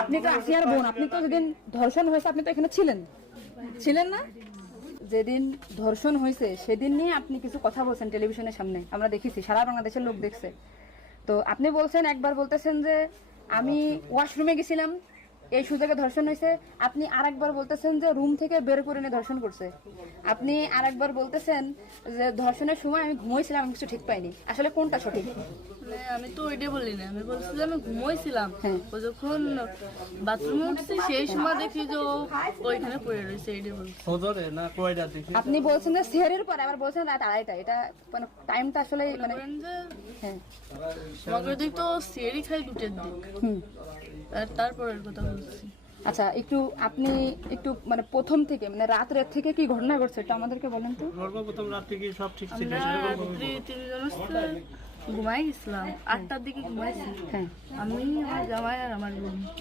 আপনি তো আসিয়ার বোন, আপনি তো যেদিন ধর্ষণ হয়েছে আপনি তো এখানে ছিলেন, ছিলেন না? যেদিন ধর্ষণ হয়েছে সেদিন নিয়ে আপনি কিছু কথা বলছেন টেলিভিশনের সামনে, আমরা দেখেছি, সারা বাংলাদেশের লোক দেখছে। তো আপনি বলছেন, একবার বলতেছেন যে আমি ওয়াশরুমে গেছিলাম এই সুযোগে ধর্ষণ হয়েছে, আপনি আরেকবার বলতেছেন যে রুম থেকে বের করে নিয়ে ধর্ষণ করছে, আপনি আরেকবার বলতেছেন যে ধর্ষণের সময় আমি ঘুমোইছিলাম, আমি কিছু ঠিক পাইনি। আসলে কোনটা সঠিক? আমি তো ওইটাই বলি না, আমি বলছি যে আমি ঘুমোইছিলাম। হ্যাঁ। ও যখন বাথরুমে উঠছি সেই সময় দেখি যে ও ওইখানে পড়ে রয়েছে, এইটাই বলছি। আপনি বলছেন যে সেহরের পরে, আবার বলছেন রাত 2:30। এটা মানে টাইমটা আসলে মানে বলেন যে হ্যাঁ। আমাকে দিক তো সিয়ারি খাই 2টের দিক, হুম। আর তারপরের কথা বলছি। আচ্ছা, একটু আপনি একটু মানে প্রথম থেকে মানে রাত থেকে কি ঘটনা ঘটছে এটা আমাদেরকে বলেন তো। সর্বপ্রথম রাত থেকে সব ঠিক ছিল, আমরা রাত্রি 3 জন ঘুমাই গেছিলাম, 8টার দিকে ঘুমাইছি। হ্যাঁ। আমি, আমার জামাই আর আমার বোন।